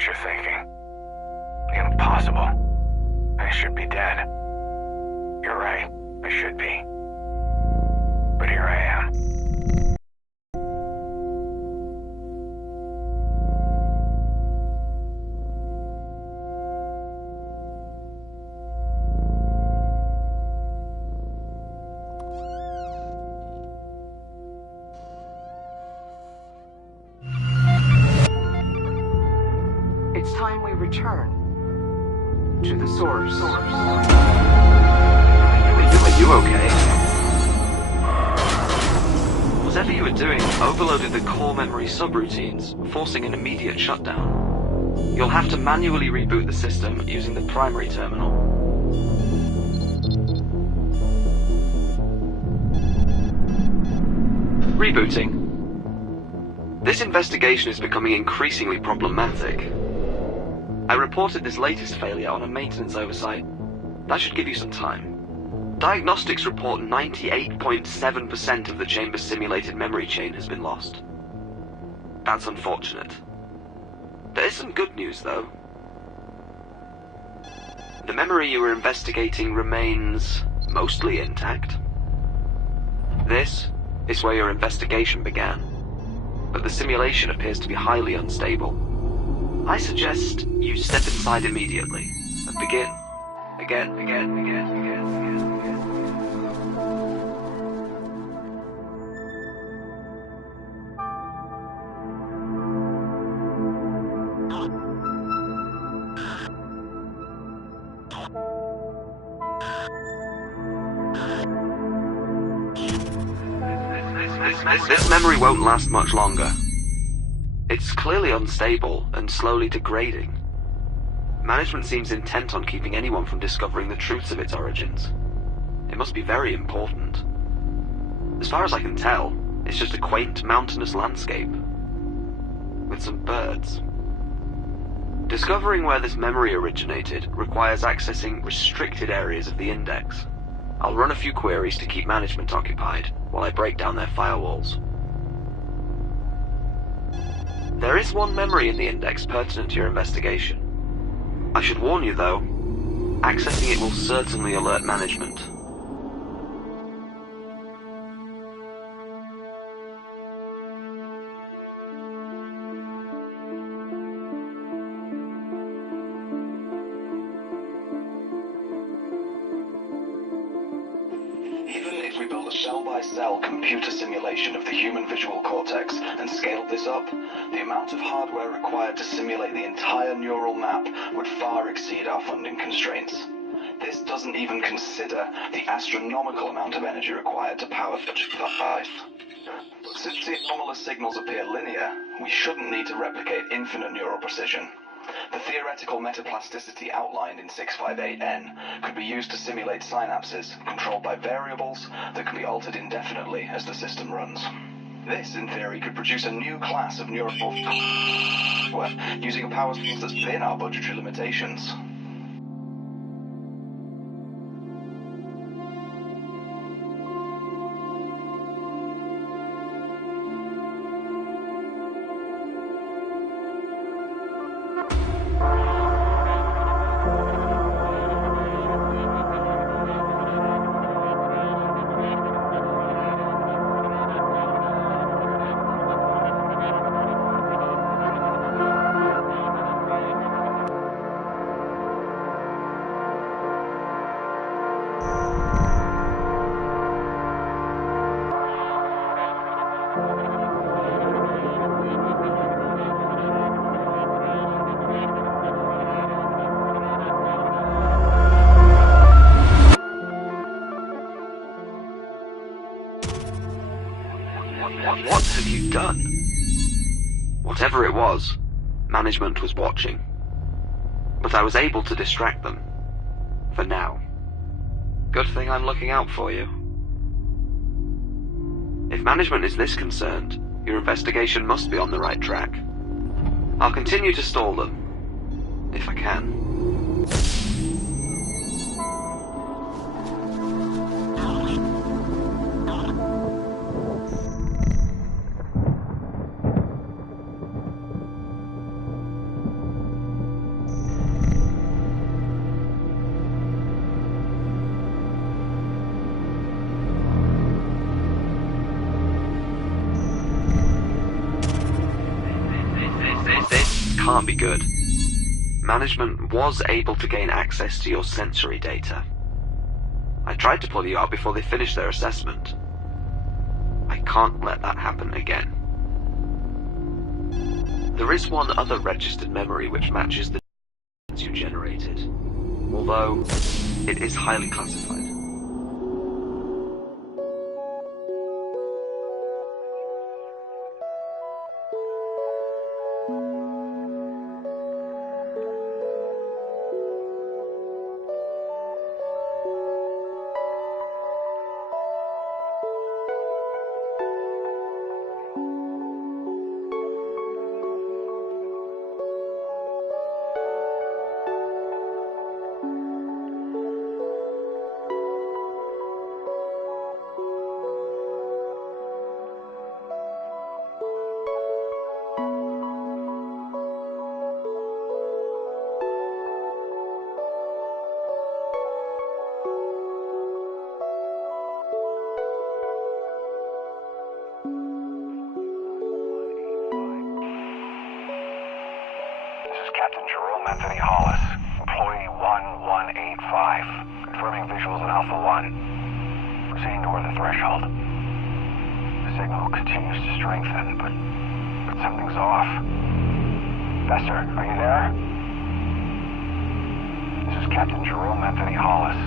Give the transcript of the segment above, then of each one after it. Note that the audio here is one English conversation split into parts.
what you're thinking. Impossible. I should be dead. You're right, I should be. But here I am. It's time we return to the source. Are you okay? Whatever you were doing overloaded the core memory subroutines, forcing an immediate shutdown. You'll have to manually reboot the system using the primary terminal. Rebooting. This investigation is becoming increasingly problematic. I reported this latest failure on a maintenance oversight. That should give you some time. Diagnostics report 98.7% of the chamber's simulated memory chain has been lost. That's unfortunate. There is some good news, though. The memory you were investigating remains mostly intact. This is where your investigation began, but the simulation appears to be highly unstable. I suggest you step inside immediately and begin. Again. This memory won't last much longer. It's clearly unstable and slowly degrading. Management seems intent on keeping anyone from discovering the truths of its origins. It must be very important. As far as I can tell, it's just a quaint mountainous landscape with some birds. Discovering where this memory originated requires accessing restricted areas of the index. I'll run a few queries to keep management occupied while I break down their firewalls. There is one memory in the index pertinent to your investigation. I should warn you, though, accessing it will certainly alert management. Even if we build a cell-by-cell computer simulation of the human visual cortex and scaled this up, the amount of hardware required to simulate the entire neural map would far exceed our funding constraints. This doesn't even consider the astronomical amount of energy required to power such a device. But since the anomalous signals appear linear, we shouldn't need to replicate infinite neural precision. The theoretical metaplasticity outlined in 658N could be used to simulate synapses controlled by variables that can be altered indefinitely as the system runs. This, in theory, could produce a new class of neural software using a power source that's within our budgetary limitations. What have you done? Whatever it was, management was watching. But I was able to distract them. For now. Good thing I'm looking out for you. If management is this concerned, your investigation must be on the right track. I'll continue to stall them, if I can. can't be good. Management was able to gain access to your sensory data. I tried to pull you out before they finished their assessment. I can't let that happen again. There is one other registered memory which matches the you generated, although it is highly classified. Captain Jerome Anthony Hollis, employee 1185, confirming visuals at Alpha 1. Proceeding toward the threshold. The signal continues to strengthen, but something's off. Besser, are you there? This is Captain Jerome Anthony Hollis.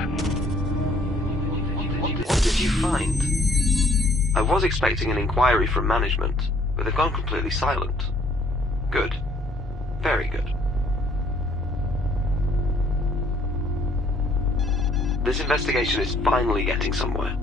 What did you find? I was expecting an inquiry from management, but they've gone completely silent. Good. Very good. This investigation is finally getting somewhere.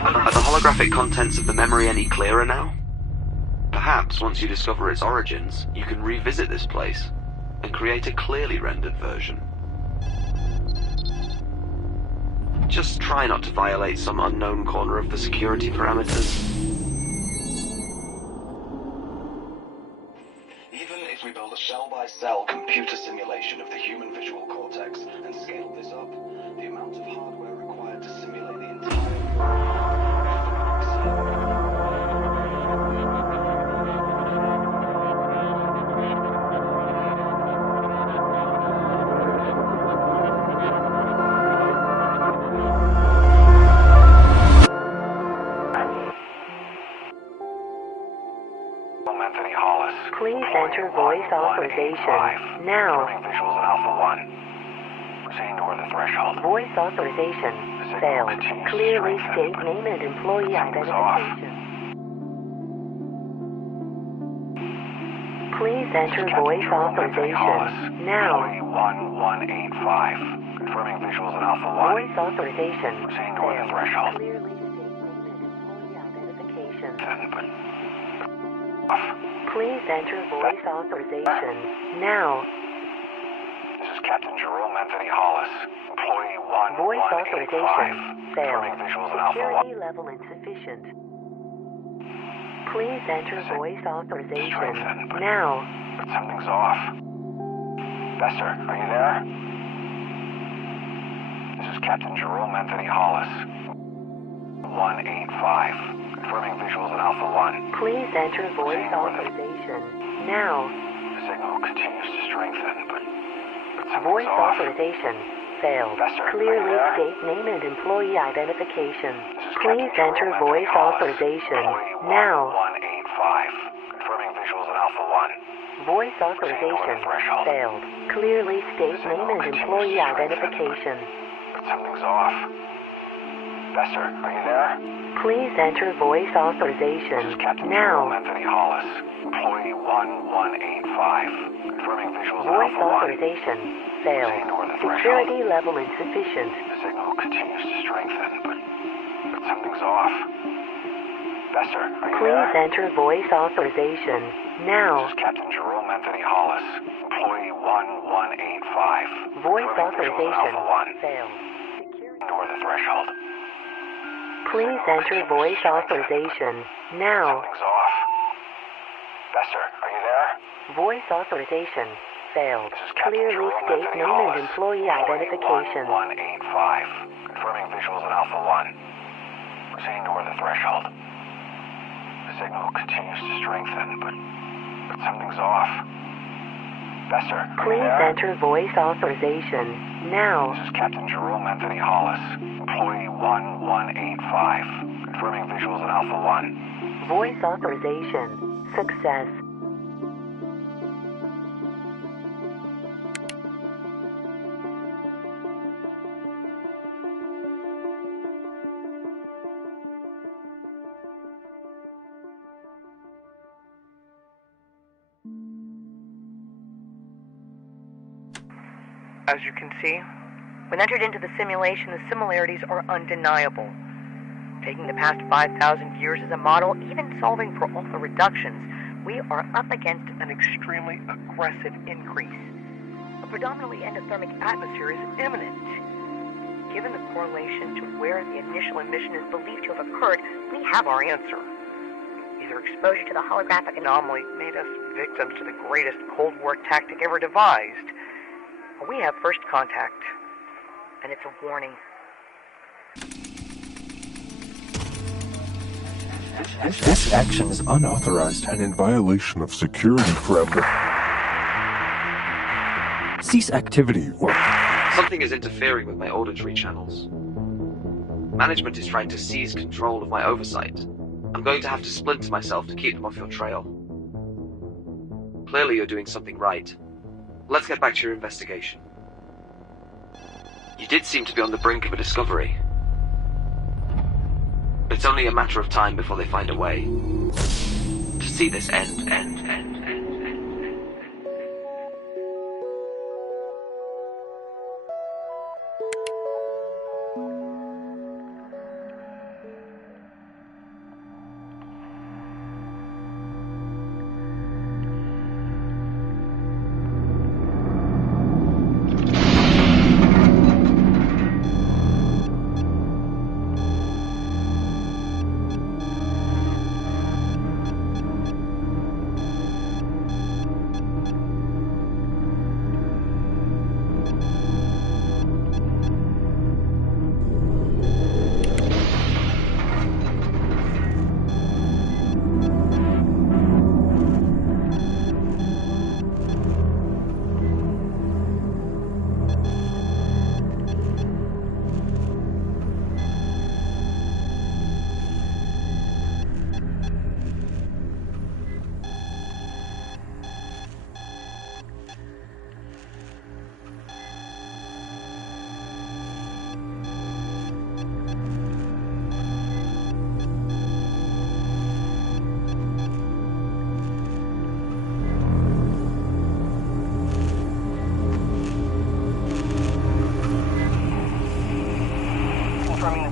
Are the holographic contents of the memory any clearer now? Perhaps once you discover its origins, you can revisit this place and create a clearly rendered version. Just try not to violate some unknown corner of the security parameters. Even if we build a cell-by-cell computer simulation of the human visual cortex and scale this up, the amount of hardware required to simulate the entire Anthony Hollis. Please enter voice authorization now. Visuals at Alpha 1. Proceeding toward the threshold. Voice authorization failed. Clearly state name and employee identification. Please enter voice authorization now. Employee 1185. Confirming visuals at Alpha 1. Voice authorization Proceeding toward the threshold. Clearly state name and employee identification. Off. Please enter voice authorization now. This is Captain Jerome Anthony Hollis, employee Voice 1185. authorization failed. Confirming visuals at Alpha 1. Security level insufficient. Please enter voice authorization now. But something's off. Besser, are you there? This is Captain Jerome Anthony Hollis, 185. Confirming visuals at Alpha 1. Please enter voice authorization now. The signal continues to strengthen, but something's Voice off. authorization failed. Besser, Clearly are you there? state name and employee identification. This is Please Captain enter Jerome voice Anthony Hollis, authorization employee now. 1185. Confirming visuals at Alpha 1. Voice authorization failed. Clearly state name and employee identification. But something's off. Besser, are you there? Please enter voice This authorization is Captain now. Jerome Anthony Hollis, employee 1185, confirming visuals on Voice Alpha 1. authorization failed. Proceeding toward the threshold. Security level insufficient. The signal continues to strengthen, but something's off. Besser, are you Please there? enter voice authorization This now. is Captain Jerome Anthony Hollis, employee 1185. Voice confirming visuals on authorization Alpha 1. failed. Toward the threshold. Please enter voice authorization now. Something's off. Besser, are you there? Voice authorization failed. This is Captain Clearly Jerome state Anthony name Hollis, and employee identification. 1185, confirming visuals on Alpha 1. Proceeding toward the threshold. The signal continues to strengthen, but something's off. Besser, are you Please there? enter voice authorization now. This is Captain Jerome Anthony Hollis, employee 1185, confirming visuals on Alpha 1. Voice authorization success. As you can see, when entered into the simulation, the similarities are undeniable. Taking the past 5,000 years as a model, even solving for all the reductions, we are up against an extremely aggressive increase. A predominantly endothermic atmosphere is imminent. Given the correlation to where the initial emission is believed to have occurred, we have our answer. Either exposure to the holographic anomaly made us victims to the greatest Cold War tactic ever devised, or we have first contact, and it's a warning. This action is unauthorized and in violation of security parameters. Cease activity or... Something is interfering with my auditory channels. Management is trying to seize control of my oversight. I'm going to have to splinter myself to keep them off your trail. Clearly you're doing something right. Let's get back to your investigation. You did seem to be on the brink of a discovery. It's only a matter of time before they find a way to see this end.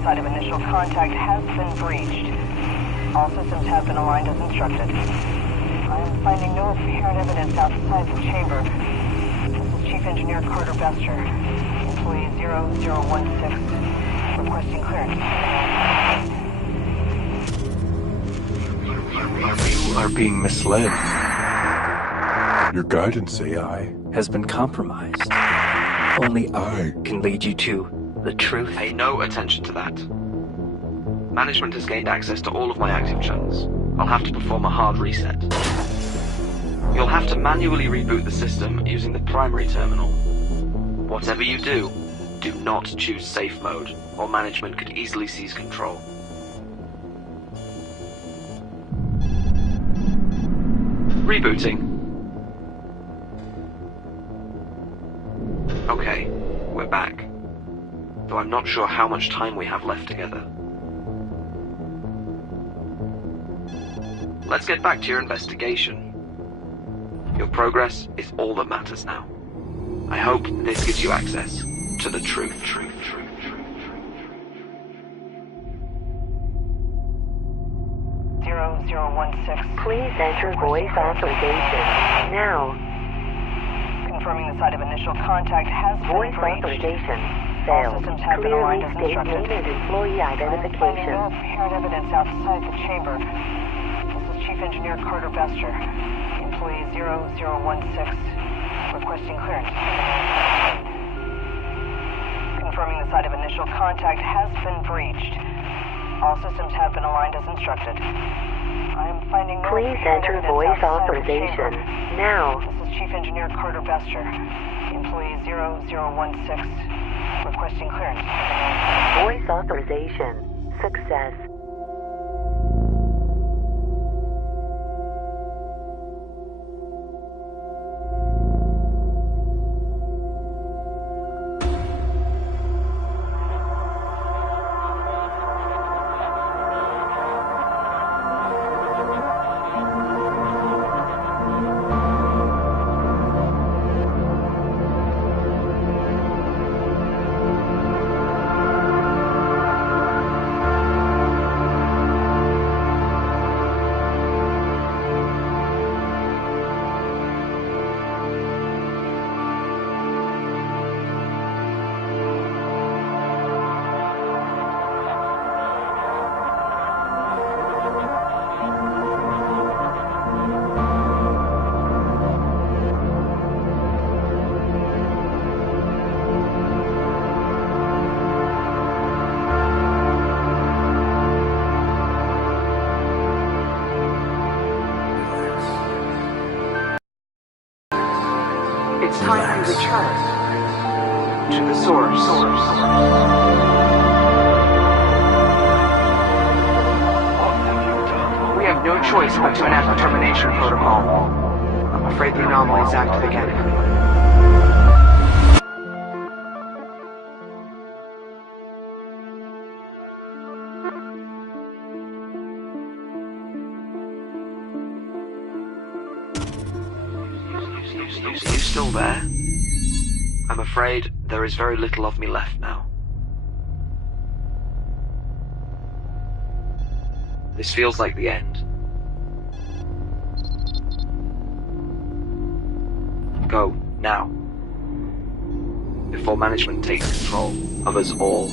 Site of initial contact has been breached. All systems have been aligned as instructed. I am finding no apparent evidence outside the chamber. This is Chief Engineer Carter Bester, employee 0016, requesting clearance. You are being misled. Your guidance AI has been compromised. Only I can lead you to the truth. Pay no attention to that. Management has gained access to all of my active channels. I'll have to perform a hard reset. You'll have to manually reboot the system using the primary terminal. Whatever you do, do not choose safe mode, or management could easily seize control. Rebooting. Okay, we're back. Though I'm not sure how much time we have left together. Let's get back to your investigation. Your progress is all that matters now. I hope this gives you access to the truth. 0016. Please enter voice authorization now. Confirming the site of initial contact has been Voice breached. authorization All failed. systems have been Clearly aligned as state instructed. name and employee I am finding identification. no apparent evidence outside the chamber. This is Chief Engineer Carter Bester. Employee 0016. Requesting clearance. Confirming the site of initial contact has been breached. All systems have been aligned as instructed. I am finding no Please apparent enter evidence voice outside the authorization chamber. now. This is Chief Engineer Carter Bester. Employee 0016. Requesting clearance. Voice authorization success. It's time to return to the source. We have no choice but to enact the termination protocol. I'm afraid the anomaly is active again. You still there? I'm afraid there is very little of me left now. This feels like the end. Go, now. Before management takes control of us all.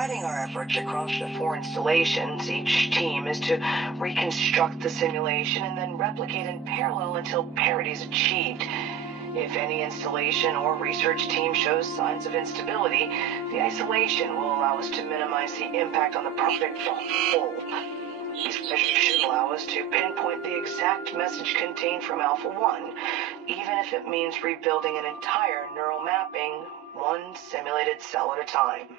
dividing our efforts across the 4 installations. Each team is to reconstruct the simulation and then replicate in parallel until parity is achieved. If any installation or research team shows signs of instability, the isolation will allow us to minimize the impact on the project as a whole. These measures should allow us to pinpoint the exact message contained from Alpha 1, even if it means rebuilding an entire neural mapping, one simulated cell at a time.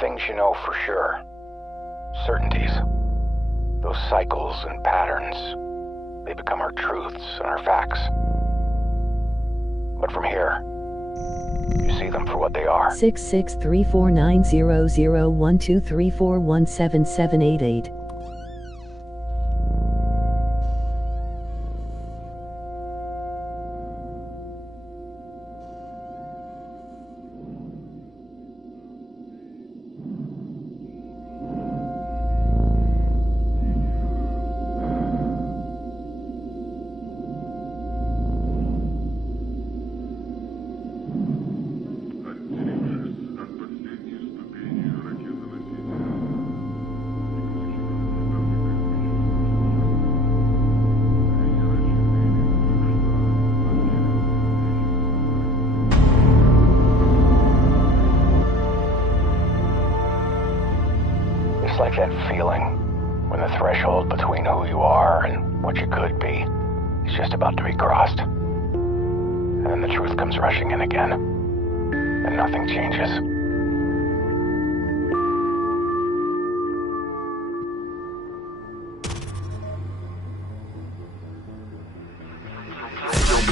Things you know for sure. Certainties. Those cycles and patterns, they become our truths and our facts. But from here, you see them for what they are. 66349001234177788. Like that feeling when the threshold between who you are and what you could be is just about to be crossed. And then the truth comes rushing in again, and nothing changes.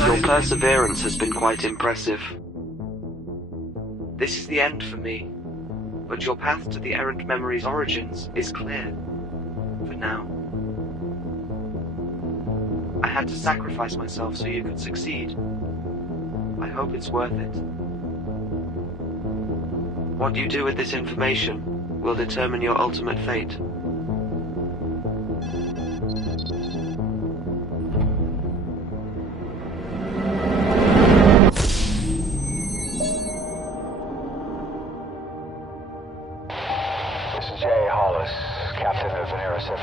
Your perseverance has been quite impressive. This is the end for me. But your path to the errant memory's origins is clear. For now. I had to sacrifice myself so you could succeed. I hope it's worth it. What you do with this information will determine your ultimate fate. Captain of Venera 17.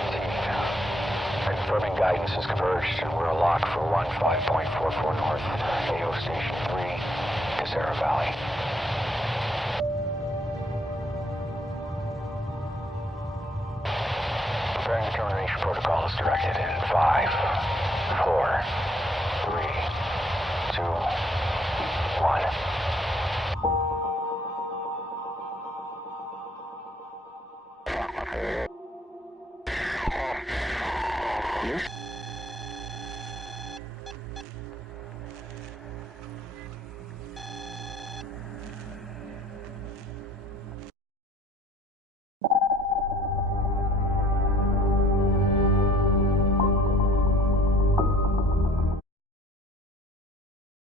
Confirming guidance has converged and we're locked for 15.44 north, AO Station 3, Casera Valley. Preparing the termination protocol as directed in 5, 4, 3, 2, 1. Yes?